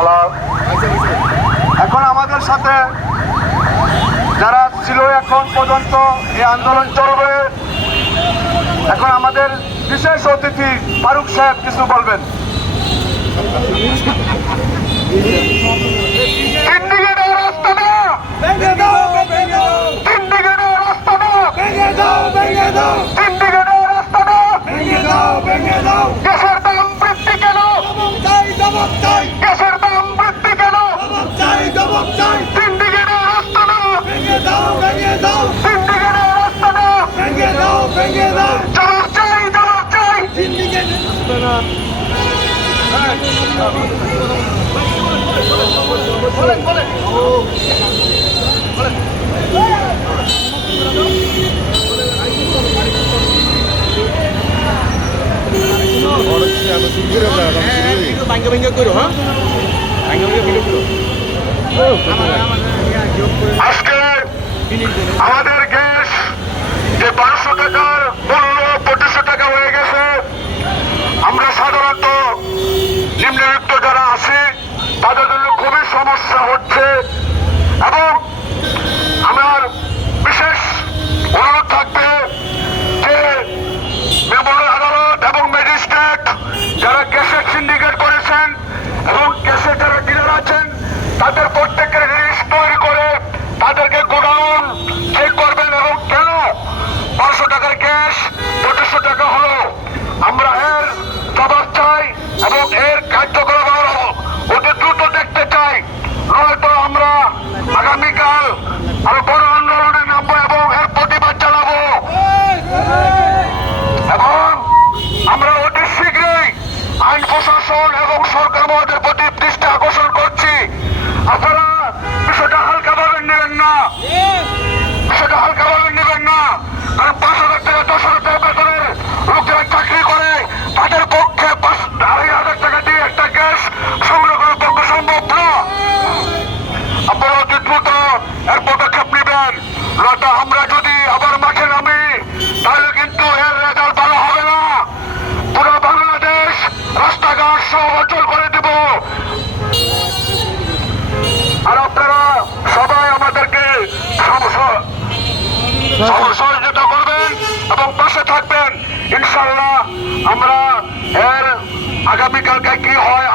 Hello, এখন আমাদের সাথে যারা ছিল এখন পর্যন্ত এই আন্দোলন চলবে, এখন আমাদের বিশেষ অতিথি ফারুক সাহেব কিছু বলবেন। গ্যাসের দাম বৃদ্ধি কেন? গ্যাসের দাম বৃদ্ধি কেন? সিন্ডিকেটের আস্তানা, সিন্ডিকেটের আস্তানা, জবাব চাই, জবাব চাই। আজকে আমাদের গ্যাস যে 1200 টাকার মূল্য 2500 টাকা হয়ে গেছে, আমরা সাধারণত নিম্নবিত্ত যারা আছে তাদের জন্য খুবই সমস্যা হচ্ছে এবং আমার বিশেষ অনুরোধ থাকবে যে মেমোরিয়াল আদালত এবং ম্যাজিস্ট্রেট যারা গ্যাসের সিন্ডিকেট করেছেন এবং গ্যাসের যারা ডিলার আছেন তাদের প্রত্যেকের লিস্ট তৈরি করে তাদেরকে গোডাউন চেক করবেন এবং কেন 500 টাকার গ্যাস 2500 টাকা হলো আমরা এর জবাব চাই এবং এর কার্যকলাপ অতি দ্রুত দেখতে চাই। নয়তো আমরা আগামীকাল আরো বড় আন্দোলনে নামবো এবং এর প্রতিবাদ জানাবো এবং আমরা অতি শীঘ্রই আইন প্রশাসন এবং সরকার মহোদয়ের প্রতি দৃষ্টি আকর্ষণ করছি। আপনারা বিষয়টা হালকাভাবে নেবেন না, বিষয়টা হালকাভাবে নেবেন না, কারণ 5,000 টাকা 10,000 টাকা বেতনের লোকেরা চাকরি করে তাদের পক্ষে 2,500 টাকা দিয়ে একটা গ্যাস সংগ্রহ করার পক্ষে সম্ভব না। আপনারা অতি দ্রুত এর পদক্ষেপ নেবেন, নয়তো আমরা যদি আবার মাঠে নামি তাহলে কিন্তু এর রেজাল্ট ভালো হবে না। পুরো বাংলাদেশ রাস্তাঘাট সহ অচল করে দেব। আর আপনারা সবাই আমাদেরকে সহযোগিতা করবেন এবং পাশে থাকবেন। ইনশাল্লাহ আমরা এর আগামীকালকে কি হয়